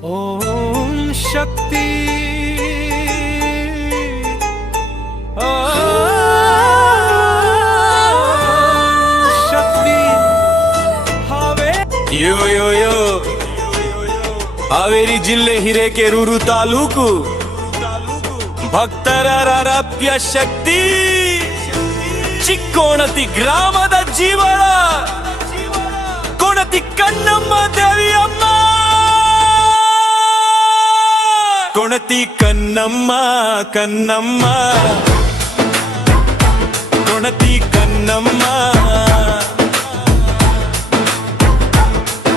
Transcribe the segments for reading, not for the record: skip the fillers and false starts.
ಓಂ ಶಕ್ತಿ ಶಕ್ತಿ ಯೋ ಯೋ ಯೋ ಹಾವೇರಿ ಜಿಲ್ಲೆ ಹಿರೇಕೆರೂರು ತಾಲೂಕು ಭಕ್ತರ ರಾರಾಪ್ಯ ಶಕ್ತಿ ಚಿಕ್ಕೋಣತಿ ಗ್ರಾಮದ ಜೀವನ ಕೊಣತಿ ಕನ್ನಮ್ಮ ದೇವಿಯಮ್ಮ ಕೊಣತಿ ಕನ್ನಮ್ಮ ಕನ್ನಮ್ಮ ಕೊಣತಿ ಕನ್ನಮ್ಮ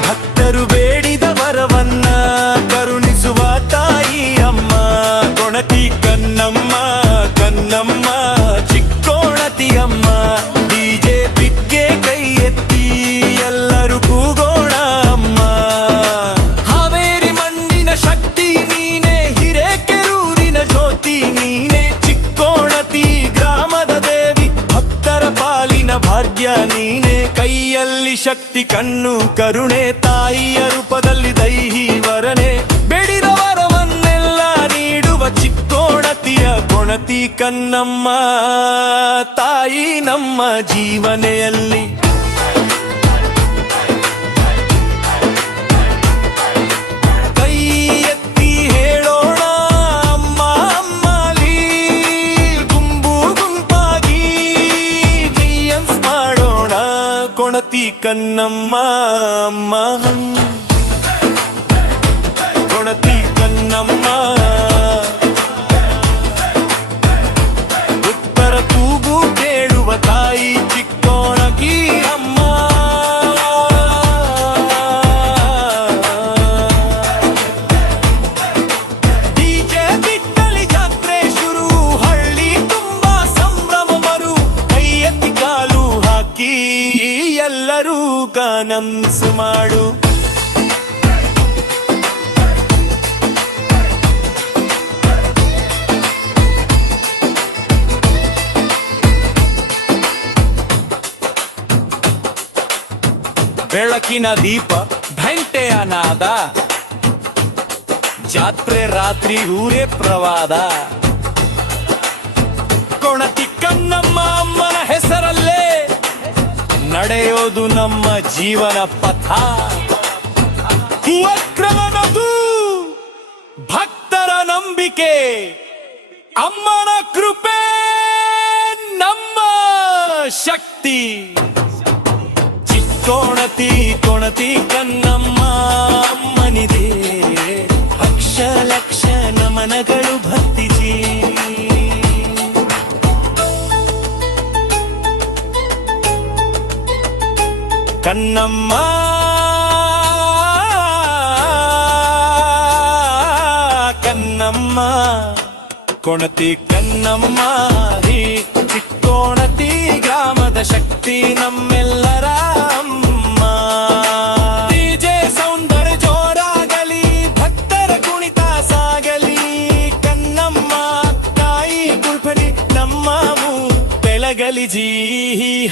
ಭಕ್ತರು ಬೇಡಿದ ವರವನ್ನ ಕರುಣಿಸುವ ತಾಯಿ ಅಮ್ಮ ಕೊಣತಿ ಕನ್ನಮ್ಮ ಕನ್ನಮ್ಮ ಚಿಕ್ಕೋಣತಿ ಅಮ್ಮ ಡಿಜೆ ಬಿಗ್ಗೆ ಕೈ ಎತ್ತಿ ಎಲ್ಲರೂ ಕೂಗೋಣ ಅಮ್ಮ ಹಾವೇರಿ ಮಣ್ಣಿನ ಶಕ್ತಿ ನೀನೆ ಹಿರೇಕೆರೂರಿನ ಜ್ಯೋತಿ ನೀನೆ ಚಿಕ್ಕೋಣತಿ ಗ್ರಾಮದ ದೇವಿ ಭಕ್ತರ ಪಾಲಿನ ಭಾಗ್ಯ ನೀನೆ ಕೈಯಲ್ಲಿ ಶಕ್ತಿ ಕಣ್ಣು ಕರುಣೆ ತಾಯಿಯ ರೂಪದಲ್ಲಿ ದೈಹಿ ವರನೆ ಬೇಡಿದ ವರವನ್ನೆಲ್ಲ ನೀಡುವ ಚಿಕ್ಕೋಣತಿಯ ಕೊಣತಿ ಕನ್ನಮ್ಮ ತಾಯಿ ನಮ್ಮ ಜೀವನೆಯಲ್ಲಿ ಕೈ ಎತ್ತಿ ಹೇಳೋಣ ಅಮ್ಮ ಅಮ್ಮಲಿ ಗುಂಪು ಗುಂಪಾಗಿ ಡ್ಯಾನ್ಸ್ ಮಾಡೋಣ ಕೊಣತಿ ಕನ್ನಮ್ಮ ಅಮ್ಮ ಕೊಣತಿ ಕನ್ನಮ್ಮ ಉತ್ತರ ಕೂಗು ಕೇಳುವ ತಾಯಿ ಚಿಕ್ಕೋಣಗಿ ಅಮ್ಮ ಡಿಜೆ ಬಿಟ್ಟಲಿ ಜಾತ್ರೆ ಶುರು ಹಳ್ಳಿ ತುಂಬಾ ಸಂಭ್ರಮ ಮರು ಕೈ ಎತ್ತಿ ಕಾಲು ಹಾಕಿ ಎಲ್ಲರೂ ಗಾನಂಸು ಮಾಡು ಬೆಳಕಿನ ದೀಪ ಘಂಟೆಯ ನಾದ ಜಾತ್ರೆ ರಾತ್ರಿ ಊರೇ ಪ್ರವಾದ ಕೊಣತಿ ಕನ್ನಮ್ಮ ಅಮ್ಮನ ಹೆಸರಲ್ಲೇ ನಡೆಯೋದು ನಮ್ಮ ಜೀವನ ಪಥ ವಕ್ರನದು ಭಕ್ತರ ನಂಬಿಕೆ ಅಮ್ಮನ ಕೃಪೆ ನಮ್ಮ ಶಕ್ತಿ ಕೊಣತಿ ಕೊಣತಿ ಕನ್ನಮ್ಮ ಅಮ್ಮನಿದೆ ಲಕ್ಷ ಲಕ್ಷ ನಮನಗಳು ಭಕ್ತಿಜಿ ಕನ್ನಮ್ಮ ಕನ್ನಮ್ಮ ಕೊಣತಿ ಕನ್ನಮ್ಮ ಚಿಕ್ಕೋಣತಿ ಗ್ರಾಮದ ಶಕ್ತಿ ನಮ್ಮೆಲ್ಲರ ಅಮ್ಮ ಡಿಜೆ ಸೌಂದರ್ಯ ಜೋರಾಗಲಿ ಭಕ್ತರ ಕುಣಿತ ಸಾಗಲಿ ಕನ್ನಮ್ಮ ತಾಯಿ ಕುಲ್ಪರಿ ನಮ್ಮ ಬೆಳಗಲಿ ಜೀ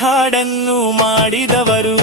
ಹಾಡನ್ನು ಮಾಡಿದವರು